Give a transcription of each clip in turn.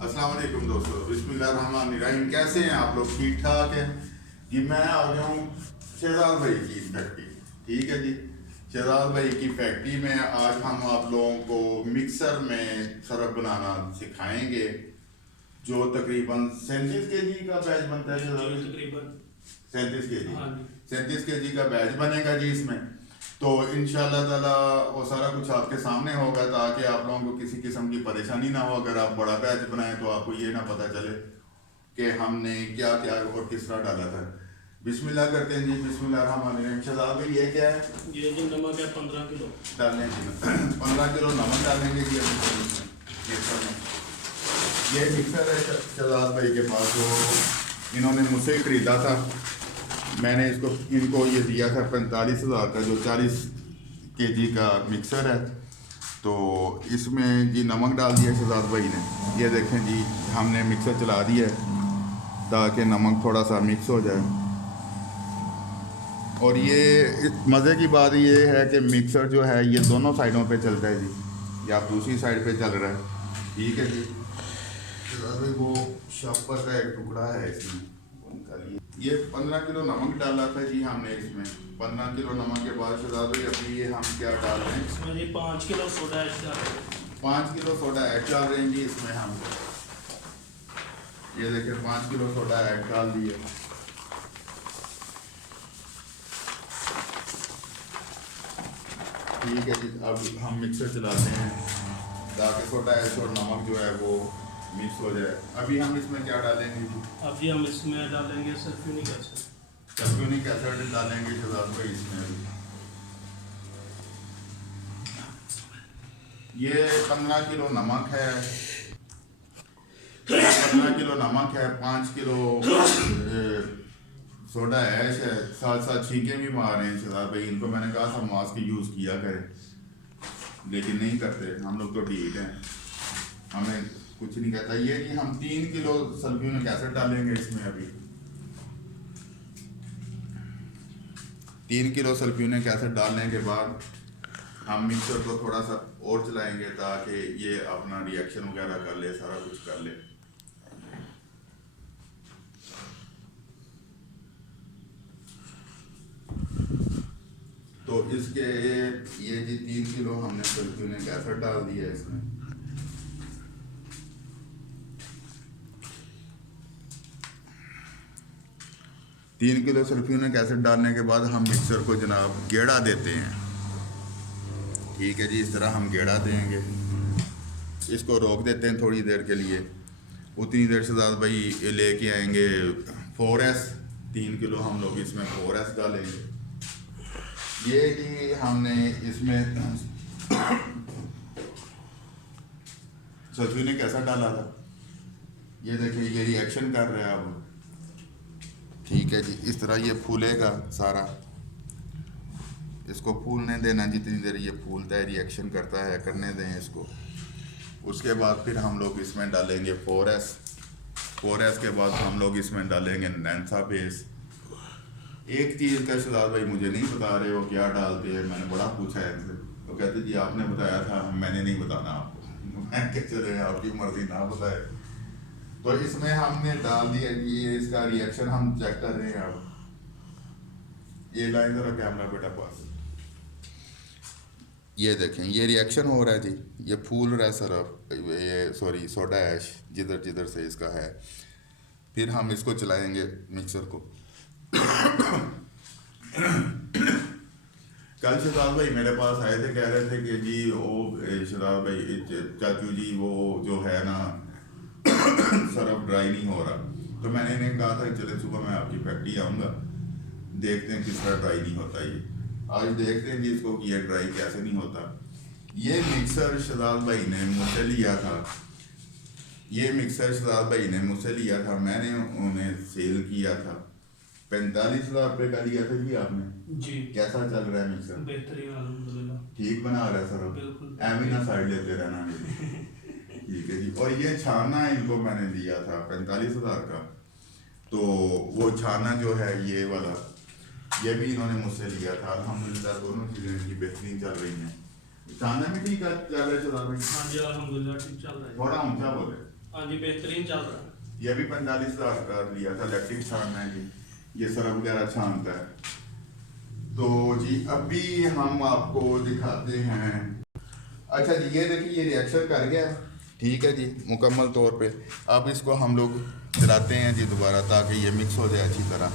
अस्सलाम वालेकुम दोस्तों, बिस्मिल्लाहिर्रहमानिर्रहीम। कैसे हैं आप लोग? ठीक ठाक हैं जी। मैं आ गया हूँ शहजाद भाई की फैक्ट्री। ठीक है जी, शहजाद भाई की फैक्ट्री में आज हम आप लोगों को मिक्सर में सरफ बनाना सिखाएंगे, जो तकरीबन 37 kg का बैच बनता है। तकरीबन 37 kg, हाँ जी। 37 kg का बैच बनेगा जी इसमें। तो इंशाल्लाह ताला वो सारा कुछ आपके सामने होगा, ताकि आप लोगों को किसी किस्म की परेशानी ना हो। अगर आप बड़ा बैच बनाएं तो आपको ये ना पता चले कि हमने क्या क्या और किस तरह डाला था। बिस्मिल्लाह करते हैं जी, बिस्मिल्लाहिर्रहमानिर्रहीम। शहजाद भाई ये क्या है? ये जी नमक है 15 किलो डालने जी 15 किलो नमक डालेंगे जी अभी मिक्सर में। ये मिक्सर है शहजाद भाई के पास, जो इन्होंने मुझसे ख़रीदा था। मैंने इनको ये दिया था 45,000 का, जो 40 kg का मिक्सर है। तो इसमें जी नमक डाल दिया शहजाद भाई ने। ये देखें जी, हमने मिक्सर चला दिया है ताकि नमक थोड़ा सा मिक्स हो जाए। और ये मज़े की बात ये है कि मिक्सर जो है ये दोनों साइडों पे चलता है जी, या दूसरी साइड पे चल रहा है। ठीक है जी। शहजाद भाई वो शॉपर का एक टुकड़ा है इसमें, वो निकालिए। ये 15 किलो नमक डाला था जी हमने इसमें। 15 किलो नमक के बाद शहजाद भाई अभी ये हम क्या डाल रहे हैं इसमें जी 5 किलो सोडा ऐड डाल रहे हैं। 5 किलो सोडा ऐड डाल रहे हैं जी इसमें हम। ये देखिए 5 किलो सोडा ऐड डाल दिए। ठीक है जी, अब हम मिक्सर चलाते हैं ताकि सोडा ऐश और नमक जो है वो मिक्स हो जाए। अभी हम इसमें क्या डालेंगे जी? अभी हम इसमें डालेंगे सल्फ्यूरिक एसिड। सल्फ्यूरिक एसिड डालेंगे शहजाद भाई इसमें अभी। ये 15 किलो नमक है, 15 किलो नमक है, 5 किलो सोडा ऐश है, साथ साथ छींके भी मार रहे हैं शहजाद भाई। इनको मैंने कहा था मास्क यूज़ किया करें, लेकिन नहीं करते। हम लोग तो ढीठ हैं, हमें कुछ नहीं कहता। ये कि हम 3 किलो सल्फ्यूरिक एसिड डालेंगे इसमें अभी। 3 किलो सल्फ्यूरिक एसिड डालने के बाद हम मिक्सर को थोड़ा सा और चलाएंगे ताकि ये अपना रिएक्शन वगैरह कर ले, सारा कुछ कर ले। तो इसके ये जी 3 किलो हमने सल्फ्यूरिक एसिड डाल दिया है इसमें। तीन किलो सल्फ्यूरिक एसिड डालने के बाद हम मिक्सर को जनाब गेड़ा देते हैं। ठीक है जी, इस तरह हम गेड़ा देंगे, इसको रोक देते हैं थोड़ी देर के लिए। उतनी देर से ज़्यादा भाई लेके आएंगे 4S। 3 किलो हम लोग इसमें 4S डालेंगे। ये कि हमने इसमें सल्फ्यूरिक एसिड डाला था। ये देखिए ये रिएक्शन कर रहा है अब। ठीक है जी, इस तरह ये फूलेगा सारा। इसको फूलने देना, जितनी देर ये फूलता है रिएक्शन करता है करने दें इसको। उसके बाद फिर हम लोग इसमें डालेंगे 4S। 4S के बाद हम लोग इसमें डालेंगे नैन्सा बेस। एक चीज़ का शहजाद भाई मुझे नहीं बता रहे हो क्या डालते हैं, मैंने बड़ा पूछा है इनसे। तो कहते जी आपने बताया था, मैंने नहीं बताना आपको। मैं कह चले आपकी मर्जी ना बताए। तो इसमें हमने डाल दिया कि ये इसका रिएक्शन हम चेक कर रहे हैं। अब ये लाइन जरा कैमरा बेटा पास। ये देखें ये रिएक्शन हो रहा है जी, ये फूल रहा है सरफ, ये सॉरी सोडा ऐश जिधर जिधर से इसका है। फिर हम इसको चलाएंगे मिक्सर को। कल शहजाद भाई मेरे पास आए थे, कह रहे थे कि जी वो शहजाद भाई चाचू जी वो जो है ना सरफ ड्राई नहीं हो रहा। तो मैंने इन्हें कहा था चले सुबह मैं आपकी फैक्ट्री आऊँगा, देखते हैं किस तरह ड्राई नहीं होता ये। आज देखते हैं जी इसको कि ये ड्राई कैसे नहीं होता। ये मिक्सर शहजाद भाई ने मुझसे लिया था। ये मिक्सर शहजाद भाई ने मुझसे लिया था, मैंने उन्हें सेल किया था। 45,000 रुपये का लिया था जी आपने जी। कैसा चल रहा है मिक्सर? बेहतरीन अल्हम्दुलिल्लाह। ठीक बना रहा है सर? बिल्कुल। एमी ना साइड लेते रहना मेरी। ठीक है जी। और ये छाना इनको मैंने दिया था 45,000 का। तो वो छाना जो है ये वाला, ये भी इन्होंने मुझसे लिया था। अल्हम्दुलिल्लाह दोनों चीज़ें इनकी बेहतरीन चल रही हैं। छाना में ठीक चल रहा है शहजाद भाई? हाँ जी अल्हम्दुलिल्लाह ठीक चल रहा है। थोड़ा ऊंचा बोले। हाँ जी बेहतरीन चल रहा है। ये भी 45,000 का लिया था, इलेक्ट्रिक छानना है जी, ये सरफ वगैरह छानता है। तो जी अभी हम आपको दिखाते हैं। अच्छा जी ये देखिए ये रिएक्शन कर गया, ठीक है जी मुकम्मल तौर पे। अब इसको हम लोग चलाते हैं जी दोबारा ताकि ये मिक्स हो जाए अच्छी तरह,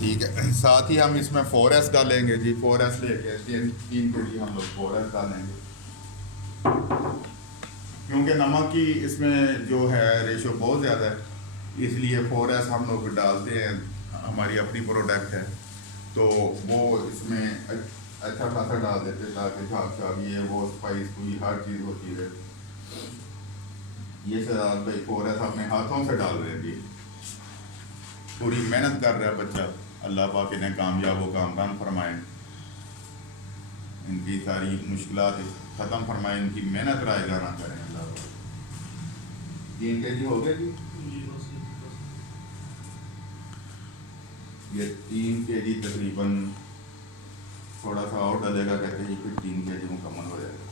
ठीक है। साथ ही हम इसमें 4S डालेंगे जी, 4S लेके 3 के जी हम लोग 4S डालेंगे, क्योंकि नमक की इसमें जो है रेशो बहुत ज़्यादा है, इसलिए 4S हम लोग डालते हैं, हमारी अपनी प्रोडक्ट है तो वो इसमें अच्छा खासा डाल देते हैं ताकि झाग झाग ये वो स्पाइस पूरी हर चीज़ होती है। ये शहजाद भाई 4S अपने हाथों से डाल रहे हैं जी, पूरी मेहनत कर रहा है बच्चा, अल्लाह पाक इन्हें कामयाब व कामयाब फरमाए, इनकी सारी मुश्किलात ख़त्म फरमाए, इनकी मेहनत रायगा ना करें अल्लाह पाक। 3 kg हो गए जी, जी बस बस। ये 3 kg तकरीबन, थोड़ा सा और डलेगा कहते हैं फिर 3 kg मुकम्मल हो जाएगा।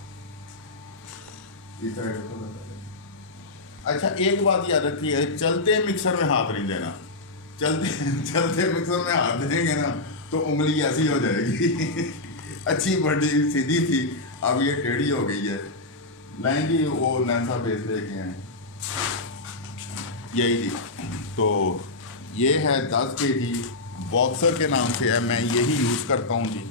इस साइड से थोड़ा सा। अच्छा एक बात याद रखिए, चलते मिक्सर में हाथ नहीं देना, चलते चलते मिक्सर में हाथ देंगे ना तो उंगली ऐसी हो जाएगी अच्छी बड़ी सीधी थी, अब ये टेढ़ी हो गई है। लाइन जी वो नैन्सा बेस लेके आए यही थी। तो ये है 10 kg बॉक्सर के नाम से है, मैं यही यूज़ करता हूँ जी,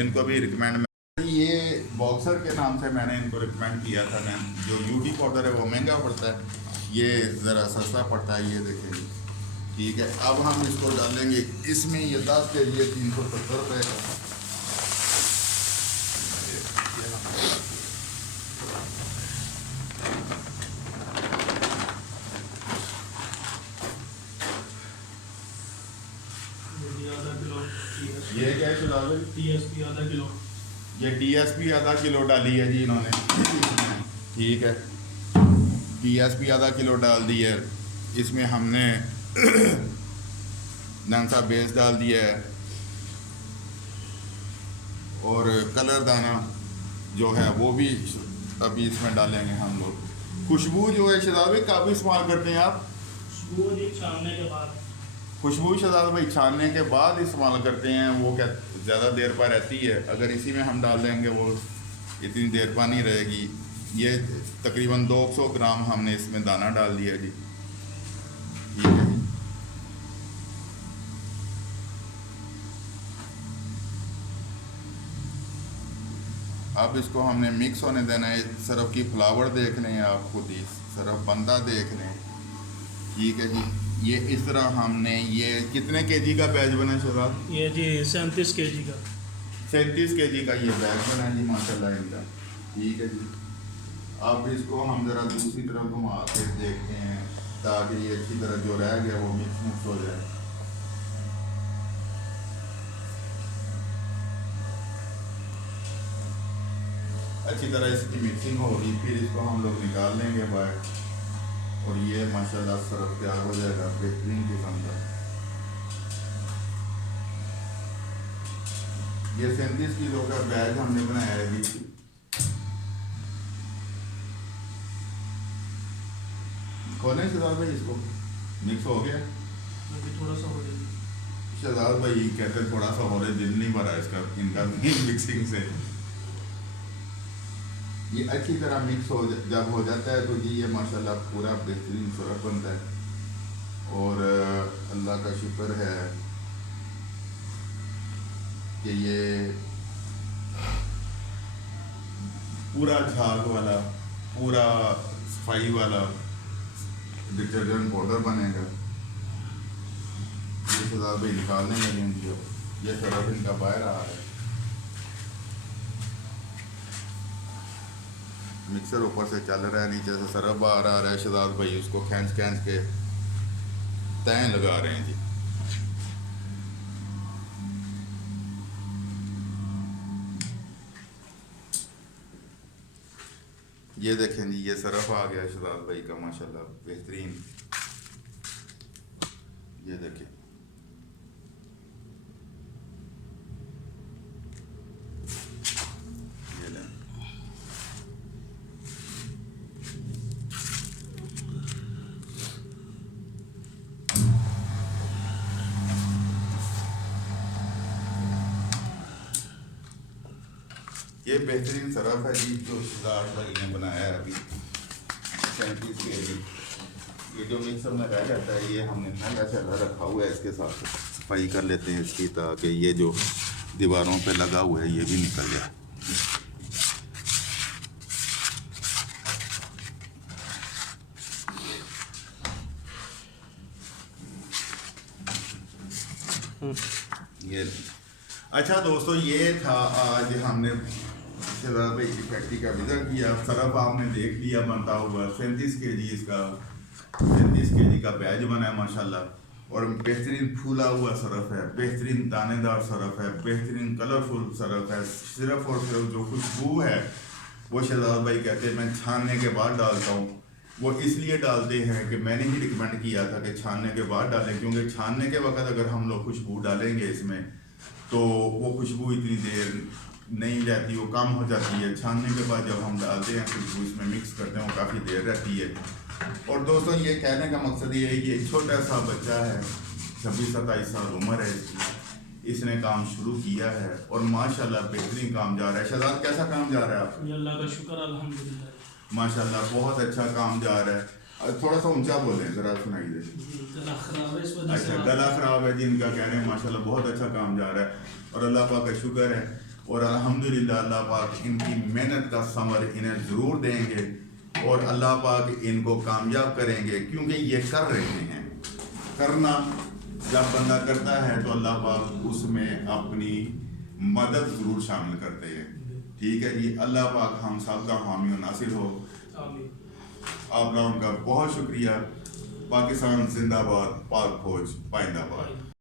इनको भी रिकमेंड, ये बॉक्सर के नाम से मैंने इनको रिकमेंड किया था। मैं जो ब्यूटी पाउडर है वो महंगा पड़ता है, ये ज़रा सस्ता पड़ता है, ये देखें ठीक है। अब हम इसको डालेंगे इसमें, ये 10 के लिए 370 रुपये का। ये आधा किलो ये क्या है शुदा भाई? TSP आधा किलो। ये DSP आधा किलो डाली है जी इन्होंने, ठीक है, DSP आधा किलो डाल दी है, इसमें हमने नैन्सा बेस डाल दिया है और कलर दाना जो है वो भी अभी इसमें डालेंगे हम लोग। खुशबू जो है शहजाद भाई काफ़ी इस्तेमाल करते हैं आप? वो जी छानने के बाद। खुशबू शहजाद भाई छानने के बाद इस्तेमाल करते हैं, वो क्या ज़्यादा देर पर रहती है, अगर इसी में हम डाल देंगे वो इतनी देर पर नहीं रहेगी। ये तकरीबन 200 ग्राम हमने इसमें दाना डाल दिया जी, ठीक है जी। अब इसको हमने मिक्स होने देना है, सरफ की फ्लावर देख लें आप खुद ही, सरफ बंदा देख लें, ठीक है जी। ये इस तरह हमने, ये कितने केजी का बैच बना शहजाद? ये जी 37 kg का। 37 kg का ये बैच बना है जी माशाल्लाह इनका, ठीक है जी। अब इसको हम ज़रा दूसरी तरफ घुमा के देखते हैं ताकि ये अच्छी तरह जो रह गया वो मिक्स हो जाए। अच्छी तरह इसकी मिक्सिंग होगी, फिर इसको हम लोग निकाल लेंगे बाहर और ये माशाल्लाह सरफ तैयार हो जाएगा बेहतरीन किस्म का। ये 37 किलो का बैग हमने बनाया है जी। खोलें शहजाद भाई इसको, मिक्स हो गया? अभी थोड़ा सा हो जाएगा। शहजाद भाई कहते हैं थोड़ा सा हो रहा, दिल नहीं भरा इसका इनका मिक्सिंग से। ये अच्छी तरह मिक्स हो जब हो जाता है तो जी ये माशाल्लाह पूरा बेहतरीन सरफ बनता है और अल्लाह का शुक्र है कि ये पूरा झाग वाला, पूरा सफाई वाला डिटर्जेंट पाउडर बनेगा। ये शहजाद भाई निकालने लगे जो ये सरफ इनका बाहर आ रहा है, मिक्सर ऊपर से चल रहा है, नीचे से सरफ बाहर आ रहा है, शहजाद भाई उसको खींच खींच के तय लगा रहे हैं जी। ये देखें जी ये सरफ आ गया शहजाद भाई का माशाल्लाह बेहतरीन, ये देखें ये लें। ये बेहतरीन सरफ है जी जो सिद्धार्थ भाई ने बनाया है अभी 37 के जी। ये जो मिक्सर में रह जाता है ये हमने नया चला रखा हुआ है, इसके साथ सफाई कर लेते हैं इसकी ताकि ये जो दीवारों पे लगा हुआ है ये भी निकल जाए। ये अच्छा दोस्तों, ये था आज हमने सिद्धार्थ भाई की फैक्ट्री का विजिट किया। सरफ आपने देख लिया बनता हुआ 37 kg, इसका 37 kg का बैच बना है माशाल्लाह। और बेहतरीन फूला हुआ सरफ है, बेहतरीन दानेदार सरफ है, बेहतरीन कलरफुल सरफ है। सिर्फ और सिर्फ जो खुशबू है वो शहजाद भाई कहते हैं मैं छानने के बाद डालता हूँ। वो इसलिए डालते हैं कि मैंने ही रिकमेंड किया था कि छानने के बाद डालें, क्योंकि छानने के वक्त अगर हम लोग खुशबू डालेंगे इसमें तो वो खुशबू इतनी देर नहीं रहती, वो कम हो जाती है। छानने के बाद जब हम डालते हैं खुशबू इसमें मिक्स करते हैं वो काफ़ी देर रहती है। और दोस्तों ये कहने का मकसद ये है कि एक छोटा सा बच्चा है, 26-27 साल उम्र है इसकी, इसने काम शुरू किया है और माशाल्लाह बेहतरीन काम जा रहा है। शहजाद कैसा काम जा रहा है आपका? अल्लाह का शुक्र अल्हम्दुलिल्लाह। माशाल्लाह बहुत अच्छा काम जा रहा है। थोड़ा सा ऊंचा बोलें ज़रा, सुनाई दे। गला खराब है इस वजह अच्छा, से गला खराब है जिनका कह रहे हैं माशाल्लाह बहुत अच्छा काम जा रहा है और अल्लाह पाक का शुक्र है। और अल्हम्दुलिल्लाह अल्लाह पाक इनकी मेहनत का समर इन्हें ज़रूर देंगे और अल्लाह पाक इनको कामयाब करेंगे, क्योंकि ये कर रहे हैं। करना जब बंदा करता है तो अल्लाह पाक उसमें अपनी मदद ज़रूर शामिल करते हैं। ठीक है जी, अल्लाह पाक हम सब का हामी और नासिर हो। आमीन। आप लोगों का बहुत शुक्रिया। पाकिस्तान जिंदाबाद, पाक फौज पाइंदाबाद।